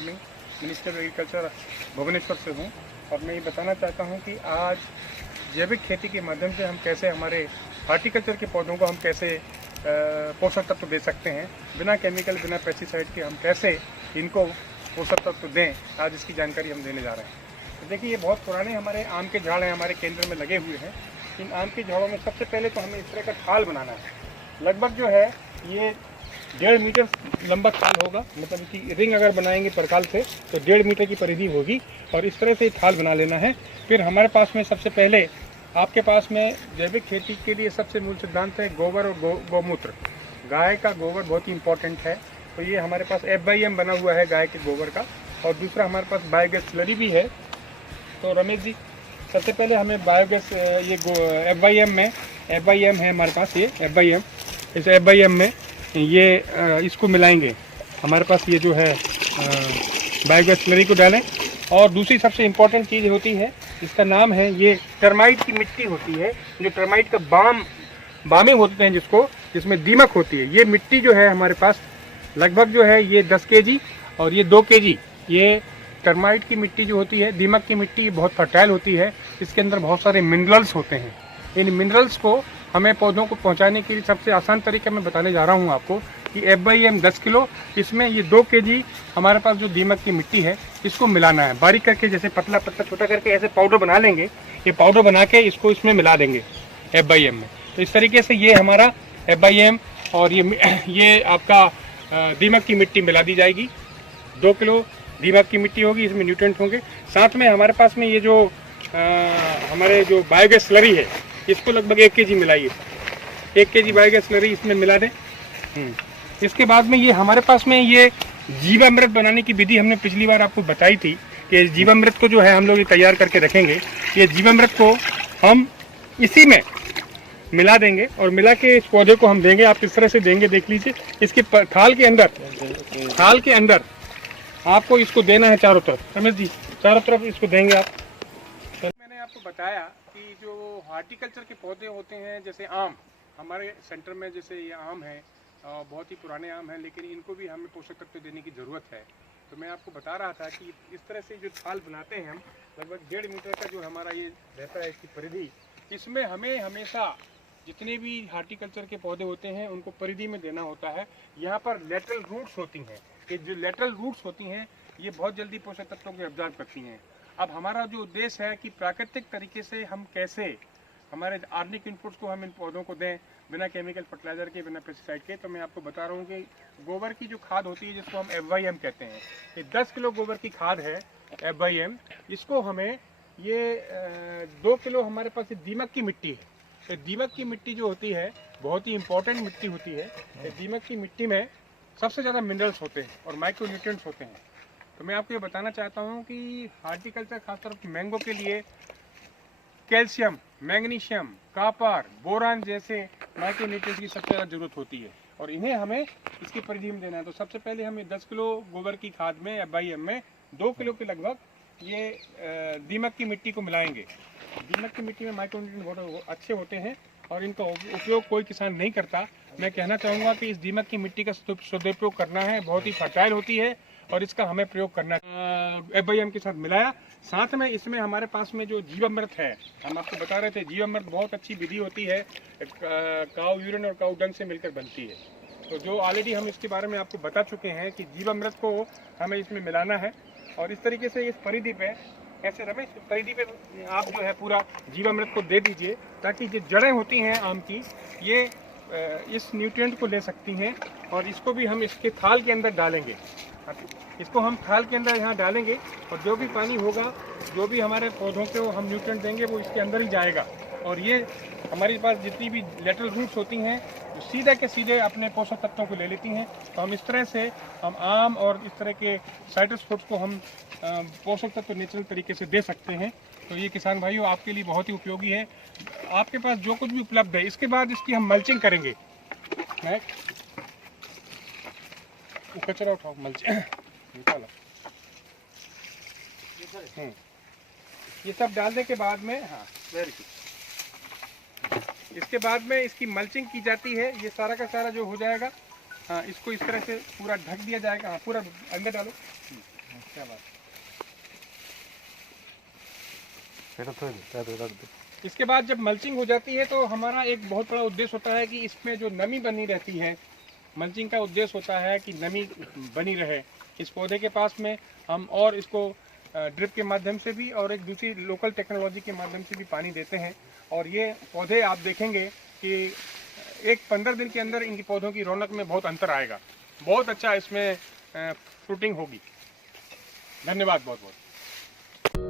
Farming, minister agriculture Bhubaneswar से हूँ। और मैं ये बताना चाहता हूँ कि आज जैविक खेती के माध्यम से हम कैसे हमारे हार्टिकल्चर के पौधों को हम कैसे पोषक तत्व दे सकते हैं, बिना केमिकल, बिना पेस्टिसाइड के हम कैसे इनको पोषक तत्व दें, आज इसकी जानकारी हम देने जा रहे हैं। तो देखिए, ये बहुत पुराने हमारे आम के झाड़ हैं, हमारे केंद्र में लगे हुए हैं। इन आम के झाड़ों में सबसे पहले तो हमें इस तरह का थाल बनाना है। लगभग जो है ये 1.5 मीटर लंबा थाल होगा, मतलब कि रिंग अगर बनाएंगे परकाल से तो 1.5 मीटर की परिधि होगी, और इस तरह से थाल बना लेना है। फिर हमारे पास में सबसे पहले आपके पास में जैविक खेती के लिए सबसे मूल सिद्धांत है गोबर और गौमूत्र। गाय का गोबर बहुत ही इंपॉर्टेंट है, तो ये हमारे पास FYM बना हुआ है गाय के गोबर का। और दूसरा हमारे पास बायोगैस स्लरी भी है। तो रमेश जी, सबसे पहले हमें बायोगैस ये FYM है हमारे पास, ये FYM, इस FYM में ये इसको मिलाएंगे। हमारे पास ये जो है बायोगैस स्लरी को डालें। और दूसरी सबसे इम्पोर्टेंट चीज़ होती है, इसका नाम है, ये टर्माइट की मिट्टी होती है, जो टर्माइट का बामे होते हैं जिसमें दीमक होती है। ये मिट्टी जो है हमारे पास लगभग जो है ये 10 kg और ये 2 kg। ये टर्माइट की मिट्टी जो होती है, दीमक की मिट्टी, बहुत फर्टाइल होती है। इसके अंदर बहुत सारे मिनरल्स होते हैं। इन मिनरल्स को हमें पौधों को पहुंचाने के लिए सबसे आसान तरीका मैं बताने जा रहा हूं आपको कि FYM 10 किलो, इसमें ये 2 kg हमारे पास जो दीमक की मिट्टी है इसको मिलाना है बारीक करके, जैसे पतला पतला छोटा करके ऐसे पाउडर बना लेंगे। ये पाउडर बना के इसको इसमें मिला देंगे FYM में। तो इस तरीके से ये हमारा FYM और ये आपका दीमक की मिट्टी मिला दी जाएगी। 2 किलो दीमक की मिट्टी होगी, इसमें न्यूट्रिएंट होंगे। साथ में हमारे पास में ये जो हमारे जो बायोगैस स्लरी है, इसको लगभग 1 kg मिलाइए। 1 kg बायोगैस स्लरी इसमें मिला दें। इसके बाद में ये हमारे पास में ये जीवामृत बनाने की विधि हमने पिछली बार आपको बताई थी कि जीवामृत को जो है हम लोग ये तैयार करके रखेंगे। ये जीवामृत को हम इसी में मिला देंगे और मिला के इस पौधे को हम देंगे। आप किस तरह से देंगे देख लीजिए। इसके थाल के अंदर आपको इसको देना है चारों तरफ। रमेश जी, चारों तरफ इसको देंगे आप। मैंने आपको बताया कि जो हार्टिकल्चर के पौधे होते हैं, जैसे आम, हमारे सेंटर में जैसे ये आम है, बहुत ही पुराने आम हैं, लेकिन इनको भी हमें पोषक तत्व देने की ज़रूरत है। तो मैं आपको बता रहा था कि इस तरह से जो थाल बनाते हैं हम, लगभग 1.5 मीटर का जो हमारा ये रहता है इसकी परिधि, इसमें हमें हमेशा जितने भी हार्टिकल्चर के पौधे होते हैं उनको परिधि में देना होता है। यहाँ पर लेटरल रूट्स होती हैं। ये जो लेटरल रूट्स होती हैं ये बहुत जल्दी पोषक तत्वों को एब्जॉर्ब करती हैं। अब हमारा जो उद्देश्य है कि प्राकृतिक तरीके से हम कैसे हमारे ऑर्गेनिक इनपुट्स को हम इन पौधों को दें, बिना केमिकल फर्टिलाइजर के, बिना पेस्टिसाइड के। तो मैं आपको बता रहा हूँ कि गोबर की जो खाद होती है, जिसको हम FYM कहते हैं, ये 10 किलो गोबर की खाद है FYM। इसको हमें ये 2 किलो हमारे पास दीमक की मिट्टी है। तो दीमक की मिट्टी जो होती है बहुत ही इंपॉर्टेंट मिट्टी होती है। दीमक की मिट्टी में सबसे ज़्यादा मिनरल्स होते हैं और माइक्रो न्यूट्रिएंट्स होते हैं। तो मैं आपको ये बताना चाहता हूँ कि हार्टिकल्चर खासतौर पर मैंगो के लिए कैल्शियम, मैग्नीशियम, कॉपर, बोरान जैसे माइक्रो न्यूट्रिएंट्स की सबसे ज़्यादा जरूरत होती है, और इन्हें हमें इसकी परिधि में देना है। तो सबसे पहले हमें 10 किलो गोबर की खाद में FYM में 2 किलो के लगभग ये दीमक की मिट्टी को मिलाएंगे। दीमक की मिट्टी में माइक्रो न्यूट्रिएंट्स बहुत अच्छे होते हैं और इनका उपयोग कोई किसान नहीं करता। मैं कहना चाहूँगा कि इस दीमक की मिट्टी का सदुपयोग करना है, बहुत ही फर्टाइल होती है और इसका हमें प्रयोग करना है। FYM के साथ मिलाया। साथ में इसमें हमारे पास में जो जीवामृत है, हम आपको बता रहे थे, जीवामृत बहुत अच्छी विधि होती है, काऊ यूरिन और काऊ डंग से मिलकर बनती है। तो जो ऑलरेडी हम इसके बारे में आपको बता चुके हैं कि जीवामृत को हमें इसमें मिलाना है। और इस तरीके से इस परिधि पे ऐसे रमेश, परिधि पे आप जो है पूरा जीवामृत को दे दीजिए, ताकि जो जड़ें होती हैं आम की, ये इस न्यूट्रिएंट को ले सकती हैं। और इसको भी हम इसके थाल के अंदर डालेंगे। इसको हम थाल के अंदर यहाँ डालेंगे और जो भी पानी होगा, जो भी हमारे पौधों को हम न्यूट्रिएंट देंगे, वो इसके अंदर ही जाएगा। और ये हमारे पास जितनी भी लेटरल रूट्स होती हैं जो सीधे के सीधे अपने पोषक तत्वों को ले लेती हैं। तो हम इस तरह से हम आम और इस तरह के साइट्रस फ्रूट्स को हम पोषक तत्व नेचुरल तरीके से दे सकते हैं। तो ये किसान भाइयों आपके लिए बहुत ही उपयोगी है। आपके पास जो कुछ भी उपलब्ध है, इसके बाद इसकी हम मल्चिंग करेंगे। कचरा उठाओ, मल्चिंग निकालो। ये सब डालने के बाद में, हाँ वेरी गुड, इसके बाद में इसकी मल्चिंग की जाती है। ये सारा का सारा जो हो जाएगा, हाँ, इसको इस तरह से पूरा ढक दिया जाएगा। हाँ, पूरा अंदर डालो। क्या बात। इसके बाद जब मल्चिंग हो जाती है तो हमारा एक बहुत बड़ा उद्देश्य होता है कि इसमें जो नमी बनी रहती है, मल्चिंग का उद्देश्य होता है कि नमी बनी रहे इस पौधे के पास में। हम और इसको ड्रिप के माध्यम से भी और एक दूसरी लोकल टेक्नोलॉजी के माध्यम से भी पानी देते हैं। और ये पौधे आप देखेंगे कि एक 15 दिन के अंदर इनकी पौधों की रौनक में बहुत अंतर आएगा। बहुत अच्छा इसमें फ्रूटिंग होगी। धन्यवाद बहुत बहुत।